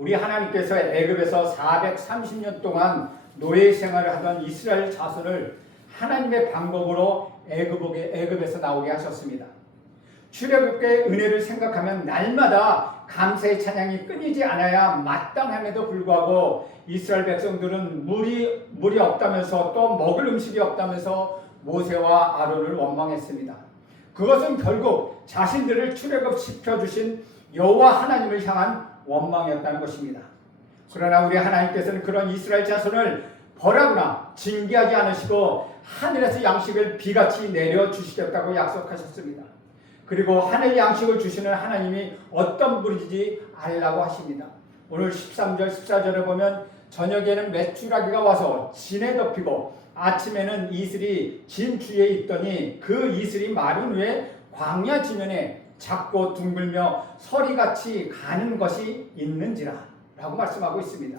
우리 하나님께서 애굽에서 430년 동안 노예 생활을 하던 이스라엘 자손을 하나님의 방법으로 애굽에서 나오게 하셨습니다. 출애굽의 은혜를 생각하면 날마다 감사의 찬양이 끊이지 않아야 마땅함에도 불구하고 이스라엘 백성들은 물이 없다면서 또 먹을 음식이 없다면서 모세와 아론을 원망했습니다. 그것은 결국 자신들을 출애굽시켜주신 여호와 하나님을 향한 원망이었다는 것입니다. 그러나 우리 하나님께서는 그런 이스라엘 자손을 벌하거나 징계하지 않으시고 하늘에서 양식을 비같이 내려주시겠다고 약속하셨습니다. 그리고 하늘 양식을 주시는 하나님이 어떤 분인지 알라고 하십니다. 오늘 13절 14절에 보면 저녁에는 메추라기가 와서 진에 덮이고 아침에는 이슬이 진 주위에 있더니 그 이슬이 마른 후에 광야 지면에 작고 둥글며 서리같이 가는 것이 있는지라 라고 말씀하고 있습니다.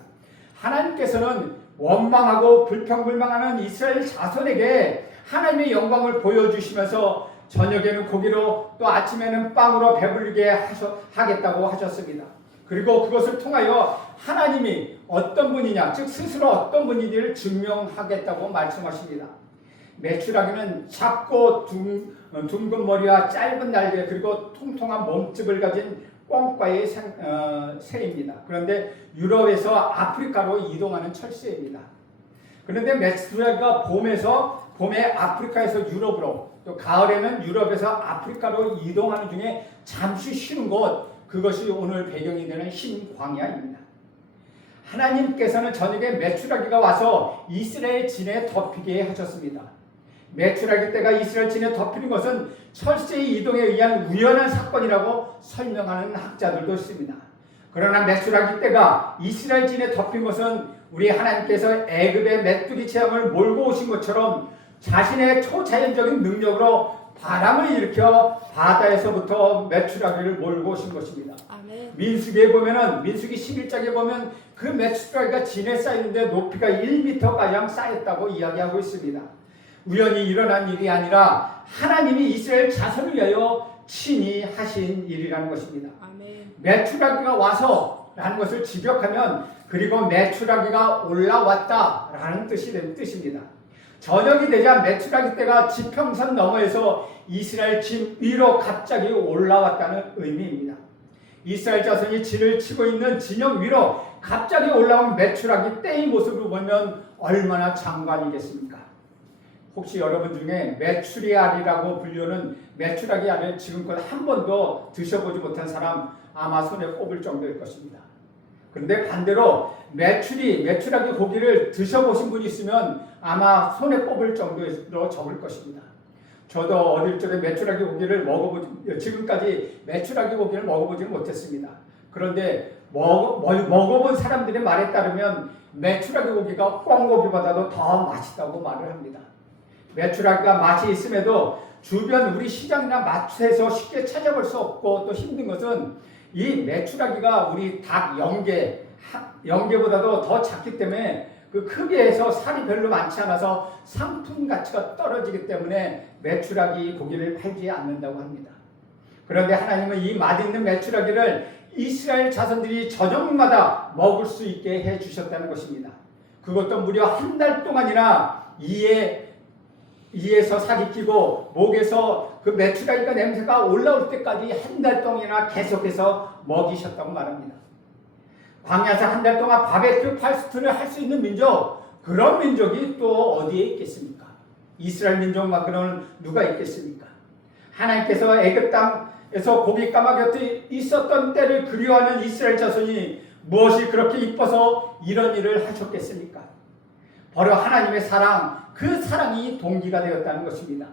하나님께서는 원망하고 불평불만하는 이스라엘 자손에게 하나님의 영광을 보여주시면서 저녁에는 고기로 또 아침에는 빵으로 배불리게 하겠다고 하셨습니다. 그리고 그것을 통하여 하나님이 어떤 분이냐, 즉 스스로 어떤 분인지를 증명하겠다고 말씀하십니다. 메추라기는 작고 둥근 머리와 짧은 날개 그리고 통통한 몸집을 가진 꿩과의 새입니다. 그런데 유럽에서 아프리카로 이동하는 철새입니다. 그런데 메추라기가 봄에 아프리카에서 유럽으로 또 가을에는 유럽에서 아프리카로 이동하는 중에 잠시 쉬는 곳, 그것이 오늘 배경이 되는 흰 광야입니다. 하나님께서는 저녁에 메추라기가 와서 이스라엘 진에 덮이게 하셨습니다. 메추라기 떼가 이스라엘 진에 덮이는 것은 철새의 이동에 의한 우연한 사건이라고 설명하는 학자들도 있습니다. 그러나 메추라기 떼가 이스라엘 진에 덮인 것은 우리 하나님께서 애굽의 메뚜기 체험을 몰고 오신 것처럼 자신의 초자연적인 능력으로 바람을 일으켜 바다에서부터 메추라기를 몰고 오신 것입니다. 아멘. 민수기에 보면은 민수기 11장에 보면 그 메추라기가 진에 쌓이는데 높이가 1m가량 쌓였다고 이야기하고 있습니다. 우연히 일어난 일이 아니라 하나님이 이스라엘 자손을 위하여 친히 하신 일이라는 것입니다. 아멘. 메추라기가 와서 라는 것을 직역하면 그리고 메추라기가 올라왔다라는 뜻입니다. 저녁이 되자 메추라기 떼가 지평선 너머에서 이스라엘 진 위로 갑자기 올라왔다는 의미입니다. 이스라엘 자손이 진을 치고 있는 진영 위로 갑자기 올라온 메추라기 떼의 모습을 보면 얼마나 장관이겠습니까? 혹시 여러분 중에 메추리알이라고 불리는 메추라기 알을 지금껏 한 번도 드셔보지 못한 사람 아마 손에 꼽을 정도일 것입니다. 그런데 반대로 메추라기 고기를 드셔보신 분이 있으면 아마 손에 꼽을 정도로 적을 것입니다. 저도 어릴 적에 메추라기 고기를 지금까지 메추라기 고기를 먹어보지 못했습니다. 그런데 먹어본 사람들의 말에 따르면 메추라기 고기가 꿩고기보다도 더 맛있다고 말을 합니다. 메추라기가 맛이 있음에도 주변 우리 시장이나 마트에서 쉽게 찾아볼 수 없고 또 힘든 것은 이 메추라기가 우리 닭 영계보다도 더 작기 때문에 그 크기에서 살이 별로 많지 않아서 상품 가치가 떨어지기 때문에 메추라기 고기를 팔지 않는다고 합니다. 그런데 하나님은 이 맛있는 메추라기를 이스라엘 자손들이 저녁마다 먹을 수 있게 해주셨다는 것입니다. 그것도 무려 한 달 동안이나 이에서 살이 끼고 목에서 그 메추라기가 냄새가 올라올 때까지 한 달 동안이나 계속해서 먹이셨다고 말합니다. 광야에서 한 달 동안 바베큐 파스트를 할 수 있는 민족, 그런 민족이 또 어디에 있겠습니까? 이스라엘 민족만큼은 누가 있겠습니까? 하나님께서 애굽 땅에서 고기 까마귀 곁에 있었던 때를 그리워하는 이스라엘 자손이 무엇이 그렇게 이뻐서 이런 일을 하셨겠습니까? 바로 하나님의 사랑, 그 사랑이 동기가 되었다는 것입니다.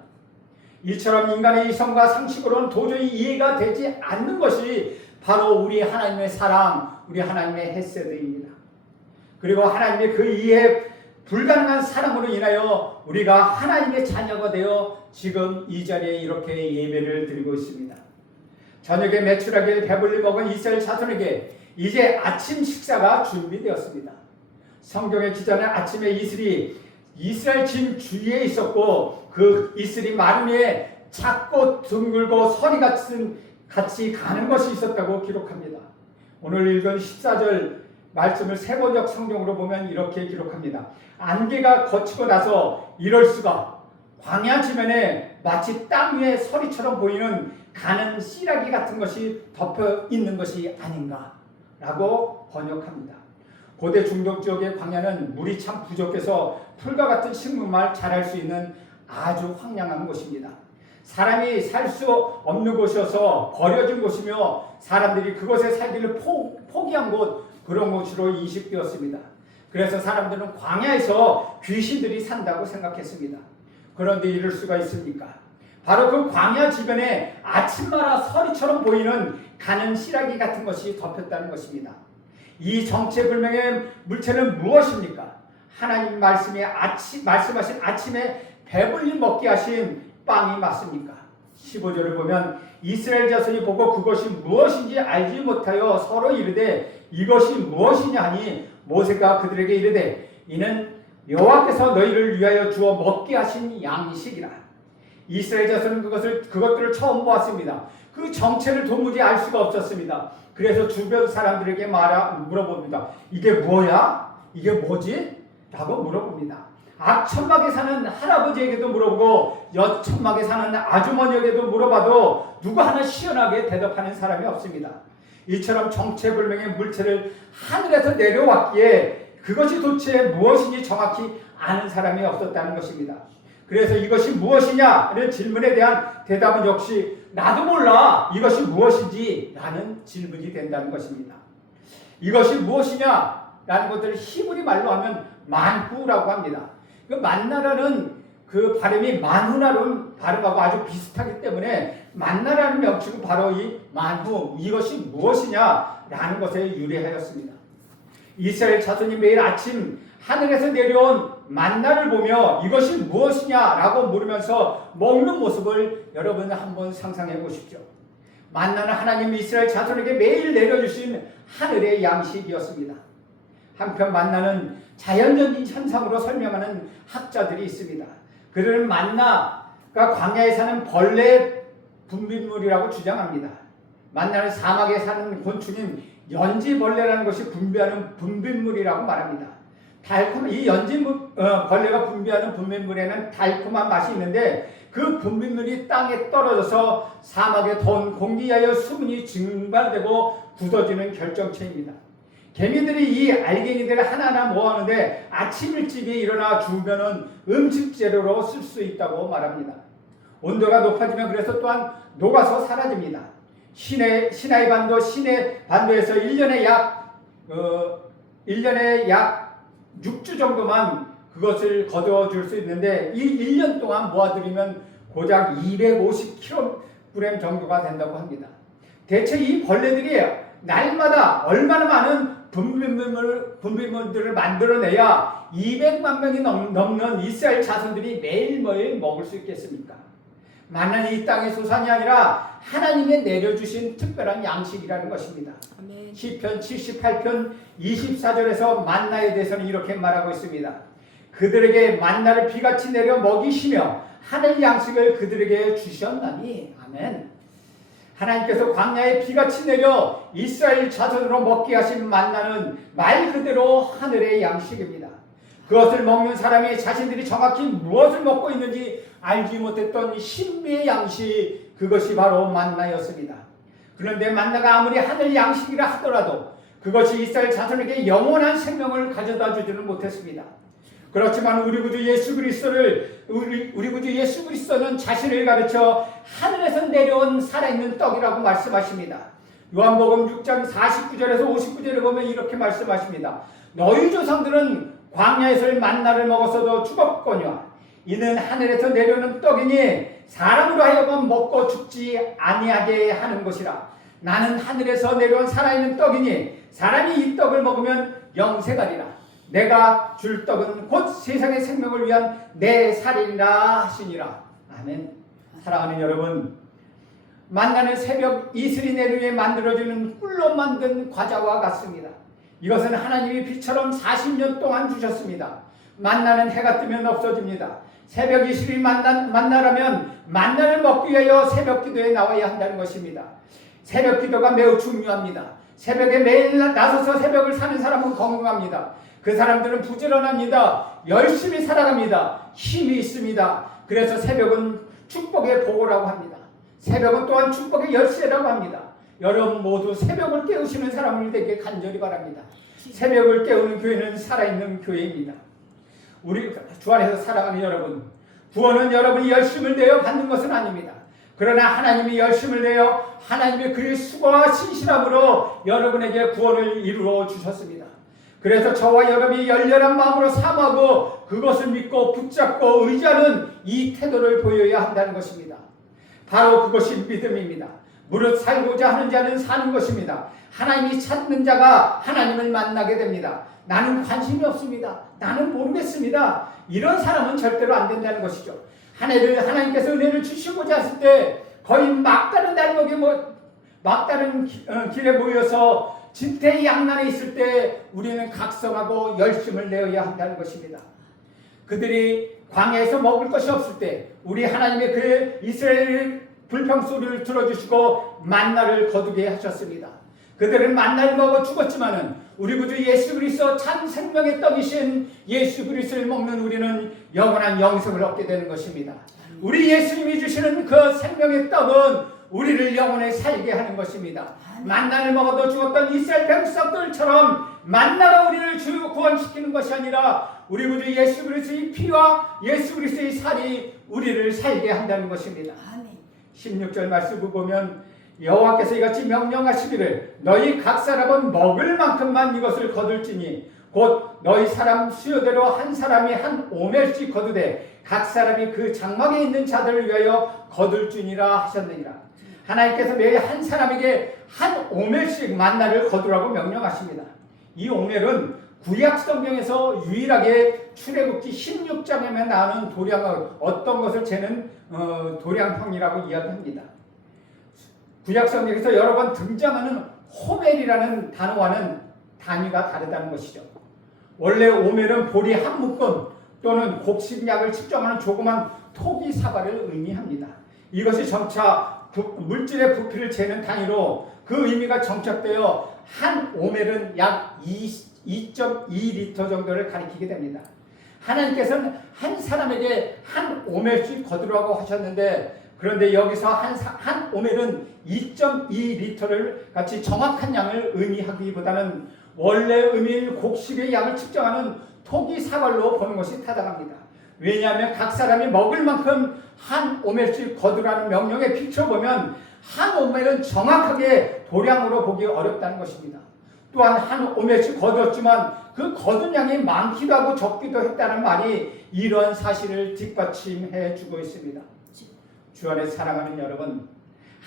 이처럼 인간의 이성과 상식으로는 도저히 이해가 되지 않는 것이 바로 우리 하나님의 사랑, 우리 하나님의 헤세드입니다. 그리고 하나님의 그 이해 불가능한 사랑으로 인하여 우리가 하나님의 자녀가 되어 지금 이 자리에 이렇게 예배를 드리고 있습니다. 저녁에 메추라기를 배불리 먹은 이스라엘 자손에게 이제 아침 식사가 준비되었습니다. 성경의 기자는 아침에 이슬이 이스라엘 진 주위에 있었고 그 이슬이 마른 위에 작고 둥글고 서리 같이 가는 것이 있었다고 기록합니다. 오늘 읽은 14절 말씀을 세번역 성경으로 보면 이렇게 기록합니다. 안개가 걷히고 나서 이럴 수가, 광야 지면에 마치 땅 위에 서리처럼 보이는 가는 씨라기 같은 것이 덮여 있는 것이 아닌가 라고 번역합니다. 고대 중동 지역의 광야는 물이 참 부족해서 풀과 같은 식물만 자랄 수 있는 아주 황량한 곳입니다. 사람이 살 수 없는 곳이어서 버려진 곳이며 사람들이 그곳에 살기를 포기한 곳, 그런 곳으로 인식되었습니다. 그래서 사람들은 광야에서 귀신들이 산다고 생각했습니다. 그런데 이럴 수가 있습니까? 바로 그 광야 주변에 아침마다 서리처럼 보이는 가는 씨라기 같은 것이 덮였다는 것입니다. 이 정체불명의 물체는 무엇입니까? 하나님 말씀하신 아침에 배불리 먹게 하신 빵이 맞습니까? 15절을 보면 이스라엘 자손이 보고 그것이 무엇인지 알지 못하여 서로 이르되 이것이 무엇이냐 하니 모세가 그들에게 이르되 이는 여호와께서 너희를 위하여 주어 먹게 하신 양식이라. 이스라엘 자손은 그것들을 처음 보았습니다. 그 정체를 도무지 알 수가 없었습니다. 그래서 주변 사람들에게 물어봅니다. 이게 뭐야? 이게 뭐지? 라고 물어봅니다. 앞천막에 사는 할아버지에게도 물어보고 옆천막에 사는 아주머니에게도 물어봐도 누구 하나 시원하게 대답하는 사람이 없습니다. 이처럼 정체불명의 물체를 하늘에서 내려왔기에 그것이 도대체 무엇인지 정확히 아는 사람이 없었다는 것입니다. 그래서 이것이 무엇이냐는 질문에 대한 대답은 역시 나도 몰라, 이것이 무엇인지 라는 질문이 된다는 것입니다. 이것이 무엇이냐라는 것들을 히브리 말로 하면 만후라고 합니다. 그 만나라는 그 발음이 만후라는 발음하고 아주 비슷하기 때문에 만나라는 명칭은 바로 이 만후, 이것이 무엇이냐라는 것에 유래하였습니다. 이스라엘 자손이 매일 아침 하늘에서 내려온 만나를 보며 이것이 무엇이냐라고 물으면서 먹는 모습을 여러분 한번 상상해 보십시오. 만나는 하나님 이스라엘 자손에게 매일 내려주신 하늘의 양식이었습니다. 한편 만나는 자연적인 현상으로 설명하는 학자들이 있습니다. 그들은 만나가 광야에 사는 벌레 분비물이라고 주장합니다. 만나는 사막에 사는 곤충인 연지벌레라는 것이 분비하는 분비물이라고 말합니다. 이 연지벌레가 분비하는 분비물에는 달콤한 맛이 있는데 그 분비물이 땅에 떨어져서 사막의 더운 공기하여 수분이 증발되고 굳어지는 결정체입니다. 개미들이 이 알갱이들을 하나하나 모아오는데 아침 일찍이 일어나 주우면은 음식 재료로 쓸 수 있다고 말합니다. 온도가 높아지면 그래서 또한 녹아서 사라집니다. 시나이 반도에서 1년에 약 6주 정도만 그것을 거두어줄 수 있는데 이 1년 동안 모아들이면 고작 250kg 정도가 된다고 합니다. 대체 이 벌레들이 날마다 얼마나 많은 분비물들을 만들어내야 200만 명이 넘는 이스라엘 자손들이 매일매일 먹을 수 있겠습니까? 만나는 이 땅의 소산이 아니라 하나님의 내려주신 특별한 양식이라는 것입니다. 아멘. 시편 78편 24절에서 만나에 대해서는 이렇게 말하고 있습니다. 그들에게 만나를 비같이 내려 먹이시며 하늘 양식을 그들에게 주셨나니. 아멘. 하나님께서 광야에 비같이 내려 이스라엘 자손으로 먹게 하신 만나는 말 그대로 하늘의 양식입니다. 그것을 먹는 사람이 자신들이 정확히 무엇을 먹고 있는지 알지 못했던 신비의 양식, 그것이 바로 만나였습니다. 그런데 만나가 아무리 하늘 양식이라 하더라도 그것이 이스라엘 자손에게 영원한 생명을 가져다 주지는 못했습니다. 그렇지만 우리 구주 예수 그리스도는 자신을 가르쳐 하늘에서 내려온 살아있는 떡이라고 말씀하십니다. 요한복음 6장 49절에서 59절에 보면 이렇게 말씀하십니다. 너희 조상들은 광야에서 만나를 먹었어도 죽었거니와 이는 하늘에서 내려오는 떡이니 사람으로 하여금 먹고 죽지 아니하게 하는 것이라. 나는 하늘에서 내려온 살아있는 떡이니 사람이 이 떡을 먹으면 영생하리라. 내가 줄 떡은 곧 세상의 생명을 위한 내 살이라 하시니라. 아멘. 사랑하는 여러분, 만나는 새벽 이슬이 내리에 만들어지는 꿀로 만든 과자와 같습니다. 이것은 하나님이 빛처럼 40년 동안 주셨습니다. 만나는 해가 뜨면 없어집니다. 새벽 이슬이 만나라면 만나를 먹기 위하여 새벽 기도에 나와야 한다는 것입니다. 새벽 기도가 매우 중요합니다. 새벽에 매일 나서서 새벽을 사는 사람은 건강합니다. 그 사람들은 부지런합니다. 열심히 살아갑니다. 힘이 있습니다. 그래서 새벽은 축복의 보고라고 합니다. 새벽은 또한 축복의 열쇠라고 합니다. 여러분 모두 새벽을 깨우시는 사람을 되게 간절히 바랍니다. 새벽을 깨우는 교회는 살아있는 교회입니다. 우리 주 안에서 살아가는 여러분, 구원은 여러분이 열심을 내어 받는 것은 아닙니다. 그러나 하나님이 열심을 내어 하나님의 그의 수고와 신실함으로 여러분에게 구원을 이루어 주셨습니다. 그래서 저와 여러분이 열렬한 마음으로 사모하고 그것을 믿고 붙잡고 의지하는 이 태도를 보여야 한다는 것입니다. 바로 그것이 믿음입니다. 무릇 살고자 하는 자는 사는 것입니다. 하나님이 찾는 자가 하나님을 만나게 됩니다. 나는 관심이 없습니다. 나는 모르겠습니다. 이런 사람은 절대로 안 된다는 것이죠. 하나님께서 은혜를 주시고자 했을 때 거의 막다른 달목에 막다른 길에 모여서 진퇴양난에 있을 때 우리는 각성하고 열심을 내어야 한다는 것입니다. 그들이 광야에서 먹을 것이 없을 때 우리 하나님의 그 이스라엘 불평소리를 들어주시고 만나를 거두게 하셨습니다. 그들은 만나를 먹어 죽었지만은 우리 구주 예수 그리스도 참 생명의 떡이신 예수 그리스도를 먹는 우리는 영원한 영생을 얻게 되는 것입니다. 우리 예수님이 주시는 그 생명의 떡은 우리를 영원히 살게 하는 것입니다. 만나를 먹어도 죽었던 이스라엘 백성들처럼 만나가 우리를 구원시키는 것이 아니라 우리 구주 예수 그리스도의 피와 예수 그리스도의 살이 우리를 살게 한다는 것입니다. 16절 말씀을 보면 여호와께서 이같이 명령하시기를 너희 각 사람은 먹을 만큼만 이것을 거둘지니 곧 너희 사람 수요대로 한 사람이 한 오멜씩 거두되 각 사람이 그 장막에 있는 자들을 위하여 거둘지니라 하셨느니라. 하나님께서 매일 한 사람에게 한 오멜씩 만나를 거두라고 명령하십니다. 이 오멜은 구약 성경에서 유일하게 출애굽기 16장에만 나오는 도량을 어떤 것을 재는 도량형이라고 이야기합니다. 구약 성경에서 여러 번 등장하는 호멜이라는 단어와는 단위가 다르다는 것이죠. 원래 오멜은 보리 한 묶음 또는 곡식약을 측정하는 조그만 토기 사과를 의미합니다. 이것이 점차 물질의 부피를 재는 단위로 그 의미가 정착되어 한 오멜은 약 2.2리터 정도를 가리키게 됩니다. 하나님께서는 한 사람에게 한 오멜씩 거두라고 하셨는데 그런데 여기서 한 오멜은 2.2리터를 같이 정확한 양을 의미하기보다는 원래 의미인 곡식의 양을 측정하는 토기 사발로 보는 것이 타당합니다. 왜냐하면 각 사람이 먹을 만큼 한 오멜씩 거두라는 명령에 비춰보면 한 오멜은 정확하게 도량으로 보기 어렵다는 것입니다. 또한 한 오멜씩 거두었지만 그 거둔 양이 많기도 하고 적기도 했다는 말이 이런 사실을 뒷받침해 주고 있습니다. 주 안에 사랑하는 여러분,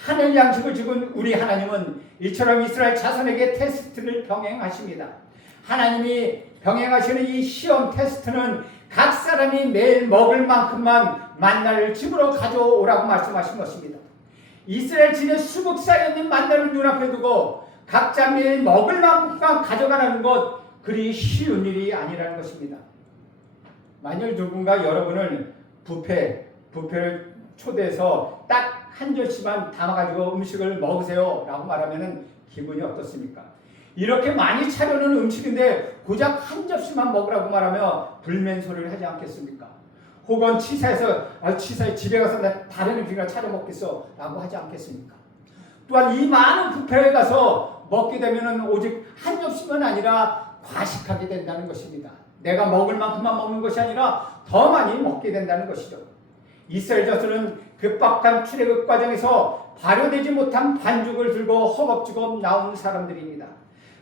하늘 양식을 주신 우리 하나님은 이처럼 이스라엘 자손에게 테스트를 병행하십니다. 하나님이 병행하시는 이 시험 테스트는 각 사람이 매일 먹을 만큼만 만나를 집으로 가져오라고 말씀하신 것입니다. 이스라엘 진의 수국 쌓여있는 만나를 눈앞에 두고 각자 매일 먹을 만큼만 가져가라는 것 그리 쉬운 일이 아니라는 것입니다. 만일 누군가 여러분을 뷔페를 초대해서 딱 한 접시만 담아가지고 음식을 먹으세요 라고 말하면 기분이 어떻습니까? 이렇게 많이 차려놓은 음식인데 고작 한 접시만 먹으라고 말하며 불맨소리를 하지 않겠습니까? 혹은 치사해서 치사해 집에 가서 나 다른 음식이나 차려 먹겠어 라고 하지 않겠습니까? 또한 이 많은 뷔페에 가서 먹게 되면 오직 한 접시만 아니라 과식하게 된다는 것입니다. 내가 먹을 만큼만 먹는 것이 아니라 더 많이 먹게 된다는 것이죠. 이스라엘 자손은 급박한 출애굽 과정에서 발효되지 못한 반죽을 들고 허겁지겁 나온 사람들입니다.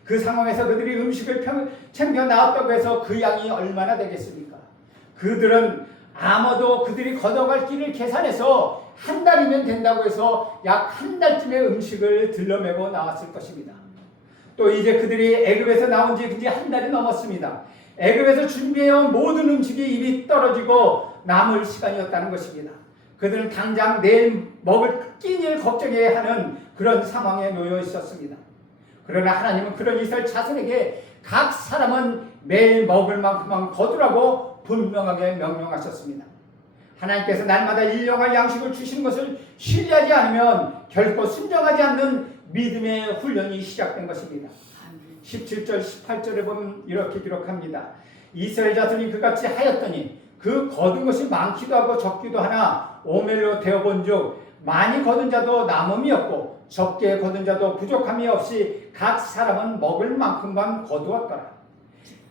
그 상황에서 그들이 음식을 챙겨 나왔다고 해서 그 양이 얼마나 되겠습니까? 그들은 아마도 그들이 걷어갈 길을 계산해서 한 달이면 된다고 해서 약 한 달쯤의 음식을 들러매고 나왔을 것입니다. 또 이제 그들이 애굽에서 나온 지 이제 한 달이 넘었습니다. 애굽에서 준비해온 모든 음식이 입이 떨어지고 남을 시간이었다는 것입니다. 그들은 당장 내일 먹을 끼니를 걱정해야 하는 그런 상황에 놓여 있었습니다. 그러나 하나님은 그런 이스라엘 자손에게 각 사람은 매일 먹을 만큼만 거두라고 분명하게 명령하셨습니다. 하나님께서 날마다 일용할 양식을 주시는 것을 신뢰하지 않으면 결코 순종하지 않는 믿음의 훈련이 시작된 것입니다. 17절 18절에 보면 이렇게 기록합니다. 이스라엘 자손이 그같이 하였더니 그 거둔 것이 많기도 하고 적기도 하나 오멜로 되어본즉 많이 거둔 자도 남음이 없고 적게 거둔 자도 부족함이 없이 각 사람은 먹을 만큼만 거두었더라.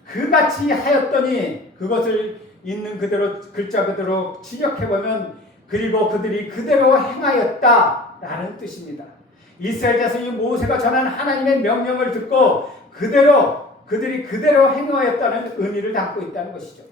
그같이 하였더니 그것을 있는 그대로 글자 그대로 지적해보면 그리고 그들이 그대로 행하였다라는 뜻입니다. 이스라엘 자손이 모세가 전한 하나님의 명령을 듣고 그들이 그대로 행하였다는 의미를 담고 있다는 것이죠.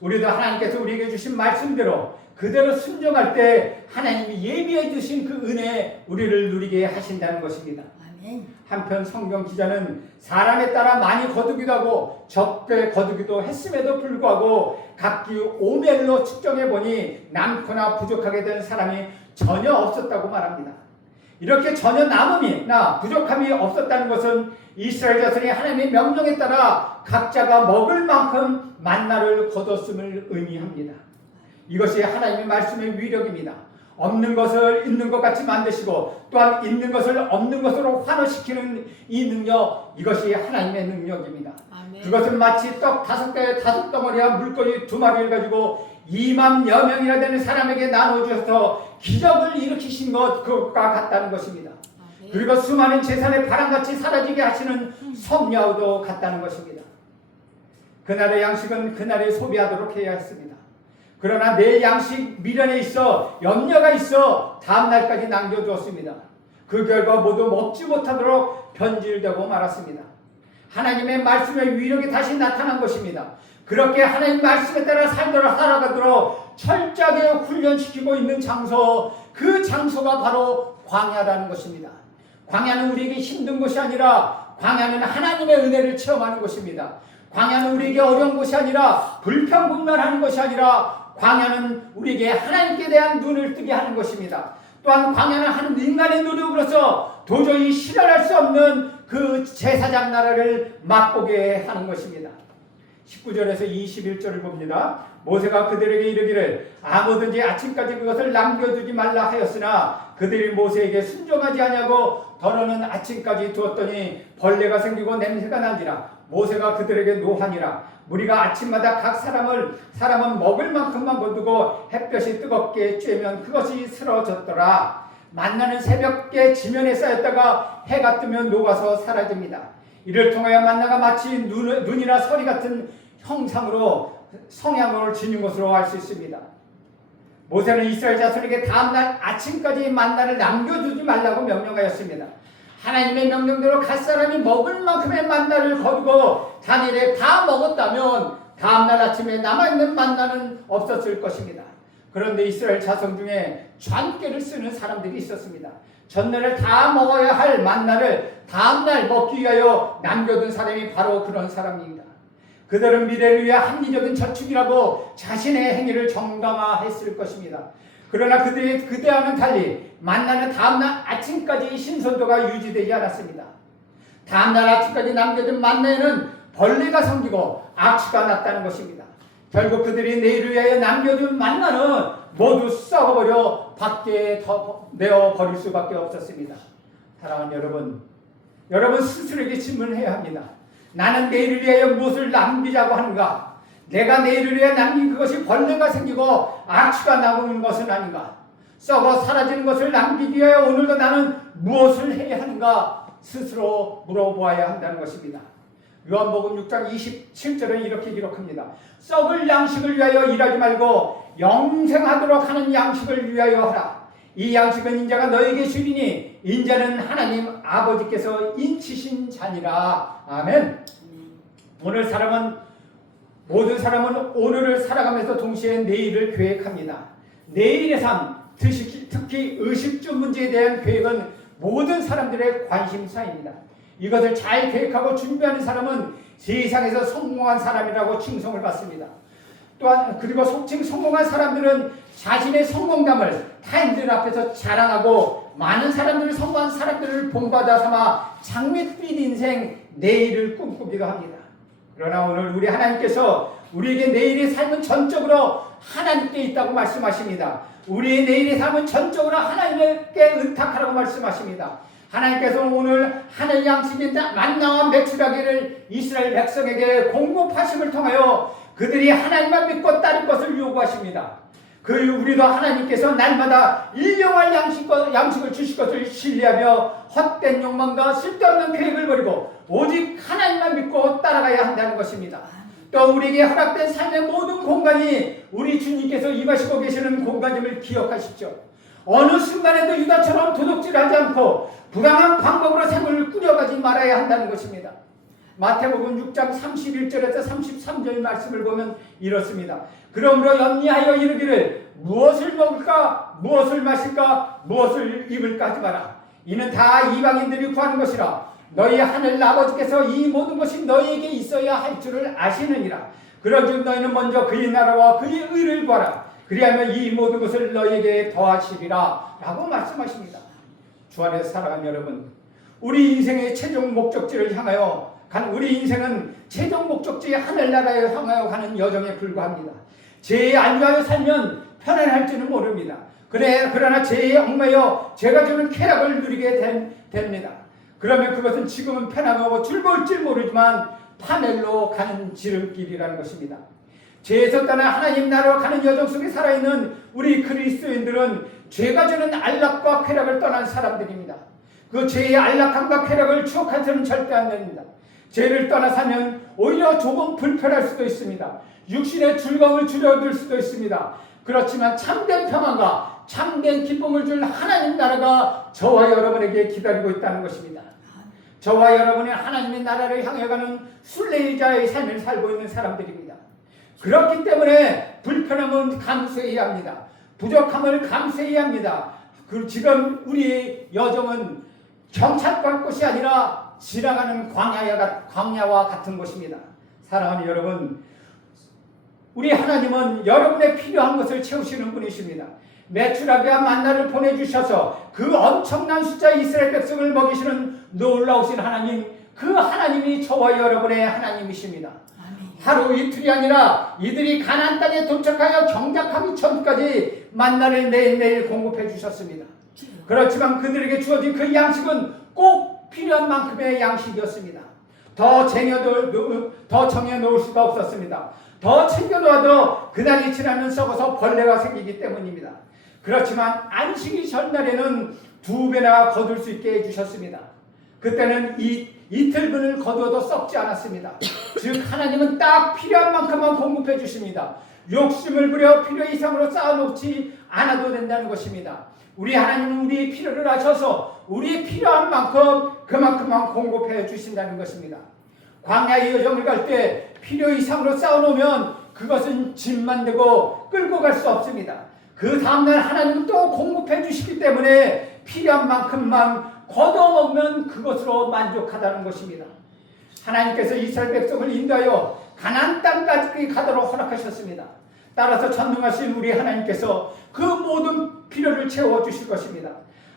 우리도 하나님께서 우리에게 주신 말씀대로 그대로 순종할 때 하나님이 예비해 주신 그 은혜 우리를 누리게 하신다는 것입니다. 아멘. 한편 성경 기자는 사람에 따라 많이 거두기도 하고 적게 거두기도 했음에도 불구하고 각기 오멜로 측정해 보니 남거나 부족하게 된 사람이 전혀 없었다고 말합니다. 이렇게 전혀 남음이나 부족함이 없었다는 것은 이스라엘 자손이 하나님의 명령에 따라 각자가 먹을 만큼 만나를 거뒀음을 의미합니다. 이것이 하나님의 말씀의 위력입니다. 없는 것을 있는 것 같이 만드시고 또한 있는 것을 없는 것으로 환호시키는 이 능력, 이것이 하나님의 능력입니다. 아멘. 그것은 마치 떡 5개 5덩어리와 물고기 2마리를 가지고 2만여 명이나 되는 사람에게 나눠주셔서 기적을 일으키신 것과 같다는 것입니다. 아멘. 그리고 수많은 재산의 바람같이 사라지게 하시는 섭리와도 같다는 것입니다. 그날의 양식은 그날에 소비하도록 해야 했습니다. 그러나 내 양식 미련에 있어 염려가 있어 다음 날까지 남겨두었습니다. 그 결과 모두 먹지 못하도록 변질되고 말았습니다. 하나님의 말씀의 위력이 다시 나타난 것입니다. 그렇게 하나님 말씀에 따라 살아가도록 철저하게 훈련시키고 있는 장소, 그 장소가 바로 광야라는 것입니다. 광야는 우리에게 힘든 것이 아니라 광야는 하나님의 은혜를 체험하는 것입니다. 광야는 우리에게 어려운 것이 아니라 불평불만하는 것이 아니라 광야는 우리에게 하나님께 대한 눈을 뜨게 하는 것입니다. 또한 광야는 한 인간의 노력으로서 도저히 실현할 수 없는 그 제사장 나라를 맛보게 하는 것입니다. 19절에서 21절을 봅니다. 모세가 그들에게 이르기를 아무든지 아침까지 그것을 남겨두지 말라 하였으나 그들이 모세에게 순종하지 아니하고 더러는 아침까지 두었더니 벌레가 생기고 냄새가 난지라 모세가 그들에게 노하니라. 무리가 아침마다 각 사람은 먹을 만큼만 거두고 햇볕이 뜨겁게 쬐면 그것이 쓰러졌더라. 만나는 새벽에 지면에 쌓였다가 해가 뜨면 녹아서 사라집니다. 이를 통하여 만나가 마치 눈이나 서리 같은 성향을 지닌 것으로 알 수 있습니다. 모세는 이스라엘 자손에게 다음날 아침까지 만나를 남겨두지 말라고 명령하였습니다. 하나님의 명령대로 각 사람이 먹을 만큼의 만나를 거두고 당일에 다 먹었다면 다음날 아침에 남아있는 만나는 없었을 것입니다. 그런데 이스라엘 자손 중에 촨깨를 쓰는 사람들이 있었습니다. 전날을 다 먹어야 할 만나를 다음날 먹기 위하여 남겨둔 사람이 바로 그런 사람입니다. 그들은 미래를 위해 합리적인 저축이라고 자신의 행위를 정당화했을 것입니다. 그러나 그들이 그때와는 달리 만나는 다음날 아침까지 신선도가 유지되지 않았습니다. 다음날 아침까지 남겨둔 만나에는 벌레가 생기고 악취가 났다는 것입니다. 결국 그들이 내일을 위하여 남겨둔 만나는 모두 썩어버려 밖에 내어버릴 수밖에 없었습니다. 사랑하는 여러분 스스로에게 질문해야 합니다. 나는 내일을 위하여 무엇을 남기자고 하는가? 내가 내일을 위해 남긴 그것이 벌레가 생기고 악취가 나오는 것은 아닌가? 썩어 사라지는 것을 남기기 위하여 오늘도 나는 무엇을 해야 하는가? 스스로 물어보아야 한다는 것입니다. 요한복음 6장 27절은 이렇게 기록합니다. 썩을 양식을 위하여 일하지 말고 영생하도록 하는 양식을 위하여 하라. 이 양식은 인자가 너에게 주리니 인자는 하나님 아버지께서 인치신 자니라. 아멘. 모든 사람은 오늘을 살아가면서 동시에 내일을 계획합니다. 내일의 삶, 특히 의식주 문제에 대한 계획은 모든 사람들의 관심사입니다. 이것을 잘 계획하고 준비하는 사람은 세상에서 성공한 사람이라고 칭송을 받습니다. 또한 그리고 속칭 성공한 사람들은 자신의 성공담을 타인들 앞에서 자랑하고 많은 사람들을 성공한 사람들을 본받아 삼아 장밋빛 인생 내일을 꿈꾸기도 합니다. 그러나 오늘 우리 하나님께서 우리에게 내일의 삶은 전적으로 하나님께 있다고 말씀하십니다. 우리의 내일의 삶은 전적으로 하나님께 의탁하라고 말씀하십니다. 하나님께서 오늘 하늘 양식인 만나와 메추라기를 이스라엘 백성에게 공급하심을 통하여 그들이 하나님만 믿고 따를 것을 요구하십니다. 우리도 하나님께서 날마다 일용할 양식을 주실 것을 신뢰하며 헛된 욕망과 쓸데없는 계획을 버리고 오직 하나님만 믿고 따라가야 한다는 것입니다. 또 우리에게 허락된 삶의 모든 공간이 우리 주님께서 임하시고 계시는 공간임을 기억하십시오. 어느 순간에도 유다처럼 도둑질하지 않고 부당한 방법으로 생을 꾸려가지 말아야 한다는 것입니다. 마태복음 6장 31절에서 33절 말씀을 보면 이렇습니다. 그러므로 염려하여 이르기를 무엇을 먹을까 무엇을 마실까 무엇을 입을까 하지 마라. 이는 다 이방인들이 구하는 것이라. 너희 하늘 아버지께서 이 모든 것이 너희에게 있어야 할 줄을 아시느니라. 그런즉 너희는 먼저 그의 나라와 그의 의를 구하라. 그리하면 이 모든 것을 너희에게 더하시리라 라고 말씀하십니다. 주 안에서 살아가는 여러분, 우리 인생의 최종 목적지를 향하여 우리 인생은 최종 목적지 하늘나라에 향하여 가는 여정에 불과합니다. 죄에 안주하여 살면 편안할지는 모릅니다. 그러나 죄에 얽매여 죄가 주는 쾌락을 누리게 됩니다. 그러면 그것은 지금은 편안하고 즐거울지 모르지만 파멸로 가는 지름길이라는 것입니다. 죄에서 떠나 하나님 나라로 가는 여정 속에 살아있는 우리 그리스도인들은 죄가 주는 안락과 쾌락을 떠난 사람들입니다. 그 죄의 안락함과 쾌락을 추억해서는 절대 안 됩니다. 죄를 떠나 사면 오히려 조금 불편할 수도 있습니다. 육신의 즐거움을 줄여들 수도 있습니다. 그렇지만 참된 평안과 참된 기쁨을 줄 하나님 나라가 저와 여러분에게 기다리고 있다는 것입니다. 저와 여러분은 하나님의 나라를 향해 가는 순례자의 삶을 살고 있는 사람들입니다. 그렇기 때문에 불편함은 감수해야 합니다. 부족함을 감수해야 합니다. 지금 우리의 여정은 경찰관 곳이 아니라 지나가는 광야와 같은 곳입니다. 사랑하는 여러분, 우리 하나님은 여러분의 필요한 것을 채우시는 분이십니다. 메추라기와 만나를 보내주셔서 그 엄청난 숫자의 이스라엘 백성을 먹이시는 놀라우신 하나님, 그 하나님이 저와 여러분의 하나님이십니다. 하루 이틀이 아니라 이들이 가나안 땅에 도착하여 경작하기 전까지 만나를 매일매일 공급해 주셨습니다. 그렇지만 그들에게 주어진 그 양식은 꼭 필요한 만큼의 양식이었습니다. 더 정해놓을 수가 없었습니다. 더 챙겨놓아도 그날이 지나면 썩어서 벌레가 생기기 때문입니다. 그렇지만 안식일 전날에는 2배나 거둘 수 있게 해주셨습니다. 그때는 이틀분을 거두어도 썩지 않았습니다. 즉 하나님은 딱 필요한 만큼만 공급해 주십니다. 욕심을 부려 필요 이상으로 쌓아놓지 않아도 된다는 것입니다. 우리 하나님은 우리의 필요를 아셔서 우리의 필요한 만큼 그만큼만 공급해 주신다는 것입니다. 광야의 여정을 갈 때 필요 이상으로 쌓아놓으면 그것은 짐만 되고 끌고 갈 수 없습니다. 그 다음날 하나님은 또 공급해 주시기 때문에 필요한 만큼만 걷어먹으면 그것으로 만족하다는 것입니다. 하나님께서 이스라엘 백성을 인도하여 가나안 땅까지 가도록 허락하셨습니다. 따라서 전능하신 우리 하나님께서 그 모든 필요를 채워주실 것입니다.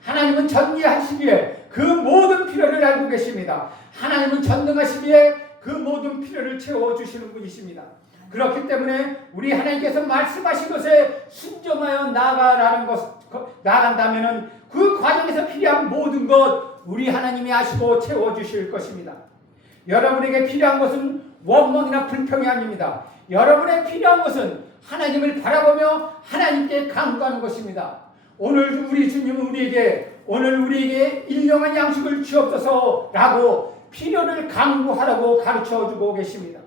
하나님은 전지하시기에 그 모든 필요를 알고 계십니다. 하나님은 전능하시기에 그 모든 필요를 채워주시는 분이십니다. 그렇기 때문에 우리 하나님께서 말씀하신 것에 순종하여 나아간다면 그 과정에서 필요한 모든 것 우리 하나님이 아시고 채워주실 것입니다. 여러분에게 필요한 것은 원망이나 불평이 아닙니다. 여러분의 필요한 것은 하나님을 바라보며 하나님께 간구하는 것입니다. 오늘 우리 주님은 우리에게 일용할 양식을 주옵소서라고 필요를 간구하라고 가르쳐주고 계십니다.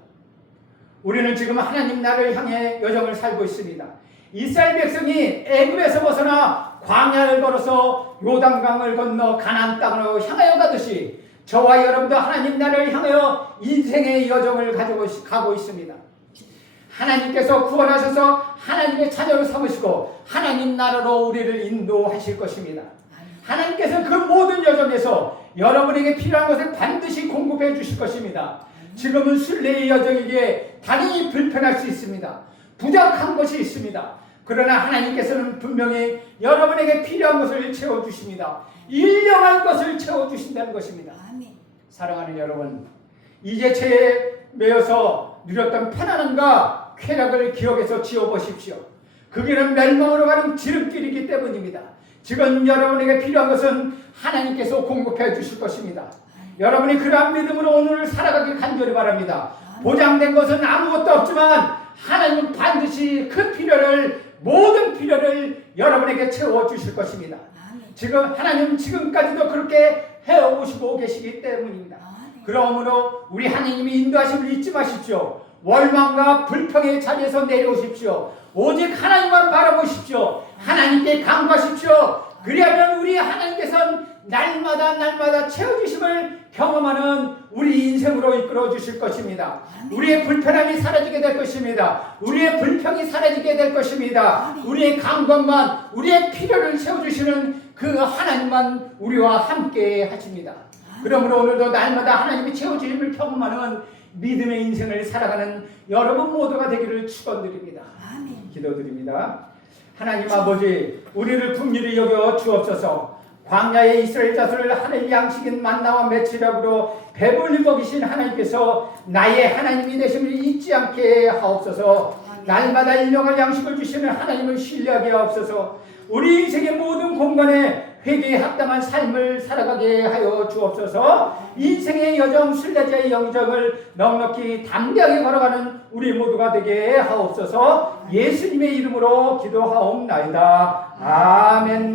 우리는 지금 하나님 나라를 향해 여정을 살고 있습니다. 이스라엘 백성이 애굽에서 벗어나 광야를 걸어서 요단강을 건너 가나안 땅으로 향하여 가듯이 저와 여러분도 하나님 나라를 향하여 인생의 여정을 가고 있습니다. 하나님께서 구원하셔서 하나님의 자녀로 삼으시고 하나님 나라로 우리를 인도하실 것입니다. 하나님께서 그 모든 여정에서 여러분에게 필요한 것을 반드시 공급해 주실 것입니다. 지금은 순례의 여정이기에 당연히 불편할 수 있습니다. 부족한 것이 있습니다. 그러나 하나님께서는 분명히 여러분에게 필요한 것을 채워주십니다. 일용할 것을 채워주신다는 것입니다. 사랑하는 여러분, 이제 죄에 매여서 누렸던 편안함과 쾌락을 기억해서 지어보십시오. 그 길은 멸망으로 가는 지름길이기 때문입니다. 지금 여러분에게 필요한 것은 하나님께서 공급해 주실 것입니다. 여러분이 그러한 믿음으로 오늘 살아가길 간절히 바랍니다. 보장된 것은 아무것도 없지만 하나님은 반드시 그 모든 필요를 여러분에게 채워 주실 것입니다. 지금 하나님은 지금까지도 그렇게 해오시고 계시기 때문입니다. 그러므로 우리 하나님이 인도하심을 잊지 마십시오. 월망과 불평의 자리에서 내려오십시오. 오직 하나님만 바라보십시오. 하나님께 간구하십시오. 그리하면 우리 하나님께서는 날마다 채워주심을 경험하는 우리 인생으로 이끌어 주실 것입니다. 우리의 불편함이 사라지게 될 것입니다. 우리의 불평이 사라지게 될 것입니다. 우리의 간구만, 우리의 필요를 채워주시는 그 하나님만 우리와 함께 하십니다. 그러므로 오늘도 날마다 하나님이 채워주심을 경험하는 믿음의 인생을 살아가는 여러분 모두가 되기를 축원드립니다. 기도드립니다. 하나님 아버지, 우리를 긍휼히 여겨 주옵소서. 광야의 이스라엘 자손을 하늘 양식인 만나와 메추라기로 배불리 먹이신 하나님께서 나의 하나님이 되심을 잊지 않게 하옵소서. 날마다 일용할 양식을 주시는 하나님을 신뢰하게 하옵소서. 우리 인생의 모든 공간에 회개에 합당한 삶을 살아가게 하여 주옵소서. 인생의 여정, 순례자의 영정을 넉넉히 담대하게 걸어가는 우리 모두가 되게 하옵소서. 예수님의 이름으로 기도하옵나이다. 아멘.